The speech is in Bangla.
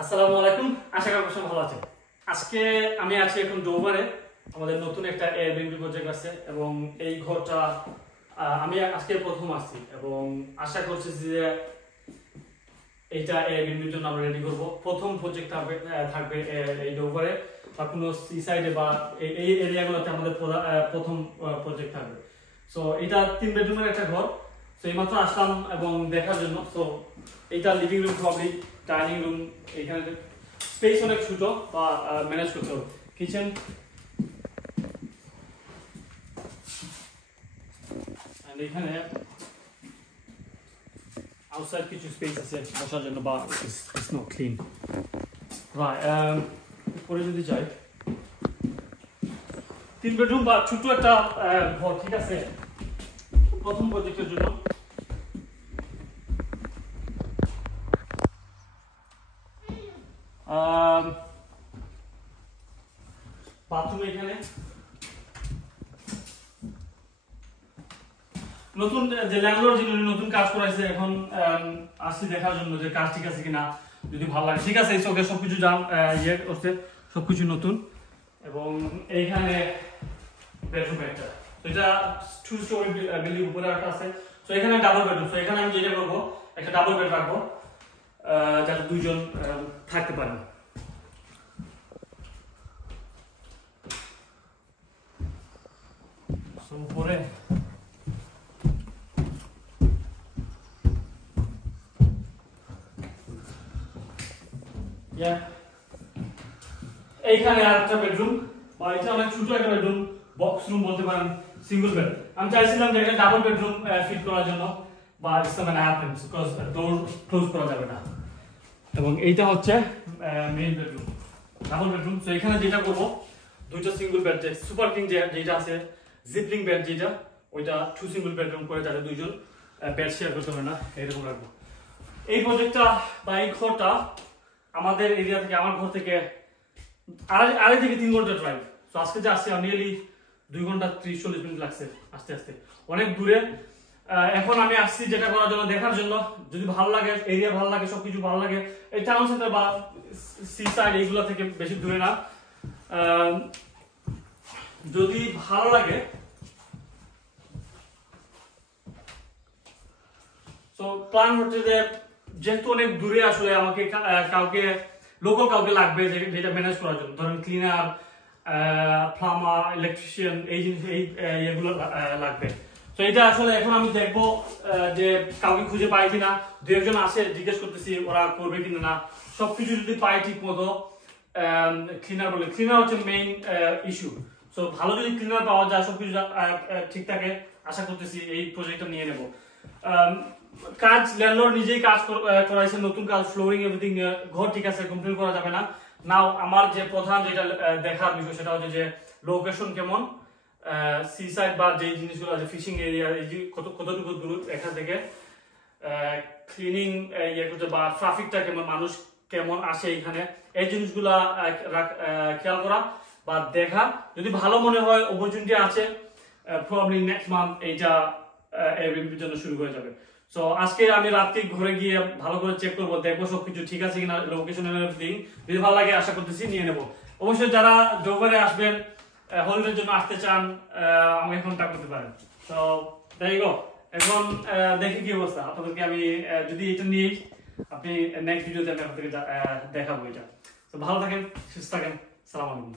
আসসালামু আলাইকুম, আশা করি সবাই ভালো আছেন। আজকে আমি আছি এখন ডোভারে। আমাদের নতুন একটা এয়ারবিএনবি প্রজেক্ট আছে এবং এই ঘরটা আমি আজকে প্রথম আসছি এবং আশা করছি যে এইটা এয়ারবিএনবির জন্য আমরা রেডি করব। প্রথম প্রজেক্ট থাকবে এই ডোভারে বা কোনো সি সাইডে বা এই এরিয়াগুলোতে আমাদের প্রথম প্রজেক্ট থাকবে। সো এটা 3 বেডরুমের একটা ঘর। সো এইমাত্র আসলাম এবং দেখার জন্য। সো এইটা living room, probably dining room, এখানে স্পেস অনেক ছোট বা ম্যানেজ করতে হবে। কিচেন, এন্ড এখানে আউটসাইড কিছু স্পেস আছে বসার জন্য বা ইটস নট ক্লিন। রাইট, পরে যদি যাই 3 বেডরুম বা ছোট একটা ঘর, ঠিক আছে, প্রথম প্রজেক্টের জন্য। বাথরুম এখানে নতুন যে ল্যান্ডলর্ড যিনি নতুন কাজ করাইছে, এখন আসছি দেখার জন্য যে কাজ ঠিক আছে কিনা, যদি ভালো লাগে ঠিক আছে। এই চোখে সবকিছু ইয়ে করছে, সবকিছু নতুন। এবং এইখানে বেডরুম একটা, এটা 2 স্টোরি বিল্ডিং, উপরে একটা আছে। তো এখানে ডাবল বেডরুম। তো এখানে আমি যেটা করবো, একটা ডাবল বেড রাখবো যাতে দুইজন থাকতে পারেন। উপরে এইখানে আরেকটা বেডরুম, বা এটা অনেক ছোট একটা বেডরুম, বক্স রুম বলতে পারেন, সিঙ্গেল বেড। আমি চাইছিলাম যে এখানে ডাবল বেডরুম ফিট করার জন্য, বা it's not gonna happen because door close করা যাবে না। এবং এইটা হচ্ছে মেইন বেডরুম, ডাবল বেডরুম। তো এখানে যেটা করব, দুইটা সিঙ্গেল বেড, যে সুপার কিং যেটা আছে, জিপলিং বেড যেটা, ওইটা 2 সিঙ্গেল বেডরুম করে যাতে দুইজন বেড শেয়ার করতে হয় না, এরকম রাখবো। এই প্রজেক্টটা বা এই ঘরটা আমাদের এরিয়া থেকে, আমার ঘর থেকে আড়াই থেকে 3 ঘন্টা ড্রাইভ। তো আজকে যে আসছে নিয়ারলি 2 ঘন্টা 30-40 মিনিট লাগছে আস্তে আস্তে, অনেক দূরে। এখন আমি আসছি যেটা করার জন্য, দেখার জন্য। যদি ভালো লাগে, এরিয়া ভালো লাগে, সবকিছু ভালো লাগে, এই টাউন সেন্টার বা সি সাইড এইগুলো থেকে বেশি দূরে না, যদি ভালো লাগে, তো প্ল্যান হচ্ছে যে যেহেতু অনেক দূরে, আসলে আমাকে কাউকে লোকাল কাউকে লাগবে যেটা ম্যানেজ করার জন্য, ধরেন ক্লিনার, প্লাম্বার, ইলেকট্রিশিয়ান, এই জিনিস এগুলো লাগবে। তো এটা আসলে এখন আমি দেখবো যে কাউকে খুঁজে পাই কিনা। 2-1 জন আসে, জিজ্ঞেস করতেছি ওরা করবে কিনা না। সবকিছু যদি পাই ঠিক মতো, ক্লিনার বলে, ক্লিনার হচ্ছে মেইন ইস্যু। সো ভালো যদি ক্লিনার পাওয়া যায়, সবকিছু ঠিক থাকে, আশা করতেছি এই প্রজেক্টটা নিয়ে নেব। কাজ ল্যান্ডলর্ড নিজেই কাজ করাইছে, নতুন কাজ, ফ্লোরিং, এভরিথিং, ঘর ঠিক আছে, কমপ্লেন করা যাবে না। নাও আমার যে প্রধান যেটা দেখার বিষয়, সেটা হচ্ছে যে লোকেশন কেমন, সি সাইড বা যে জিনিসগুলো আছে, ফিশিং এরিয়া, এই যে কতটুকু দূর এখান থেকে, ক্লিনিং ইয়ে করতে, বা ট্রাফিকটা কেমন, মানুষ কেমন আসে এখানে, এই জিনিসগুলা খেয়াল করা বা দেখা। যদি ভালো মনে হয়, অপরচুনিটি আছে, প্রবাবলি নেক্সট মান্থ এইটা এয়ারবিএনবির জন্য শুরু হয়ে যাবে। সো আজকে আমি রাত্রি ঘরে গিয়ে ভালো করে চেক করবো, দেখবো সবকিছু ঠিক আছে কিনা, লোকেশন এভরিথিং। যদি ভালো লাগে, আশা করতেছি নিয়ে নেবো। অবশ্যই যারা ডোভারে আসবেন, হলিডের জন্য আসতে চান, আমাকে কন্ট্যাক্ট করতে পারেন। তো তাই গো, এখন দেখি কি অবস্থা। আপনাদেরকে আমি যদি এটা নিয়েই, আপনি নেক্সট ভিডিওতে আমি আপনাদেরকে দেখাবো এটা। তো ভালো থাকেন, সুস্থ থাকেন, সালাম আলাইকুম।